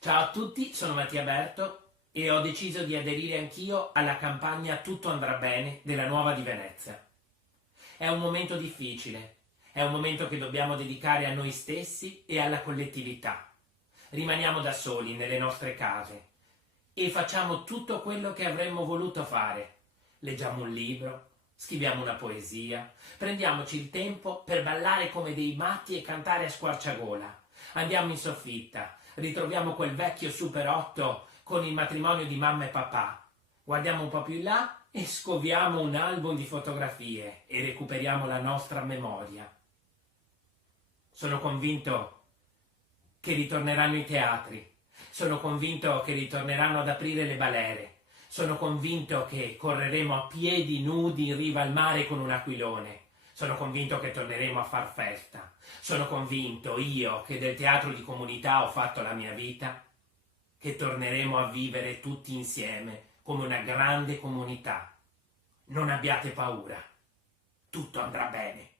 Ciao a tutti, sono Mattia Berto e ho deciso di aderire anch'io alla campagna Tutto andrà bene della Nuova di Venezia. È un momento difficile, è un momento che dobbiamo dedicare a noi stessi e alla collettività. Rimaniamo da soli nelle nostre case e facciamo tutto quello che avremmo voluto fare. Leggiamo un libro, scriviamo una poesia, prendiamoci il tempo per ballare come dei matti e cantare a squarciagola. Andiamo in soffitta, ritroviamo quel vecchio Super 8 con il matrimonio di mamma e papà. Guardiamo un po' più in là e scoviamo un album di fotografie e recuperiamo la nostra memoria. Sono convinto che ritorneranno i teatri, sono convinto che ritorneranno ad aprire le balere, sono convinto che correremo a piedi nudi in riva al mare con un aquilone, sono convinto che torneremo a far festa, sono convinto, io che del teatro di comunità ho fatto la mia vita, che torneremo a vivere tutti insieme come una grande comunità. Non abbiate paura, tutto andrà bene.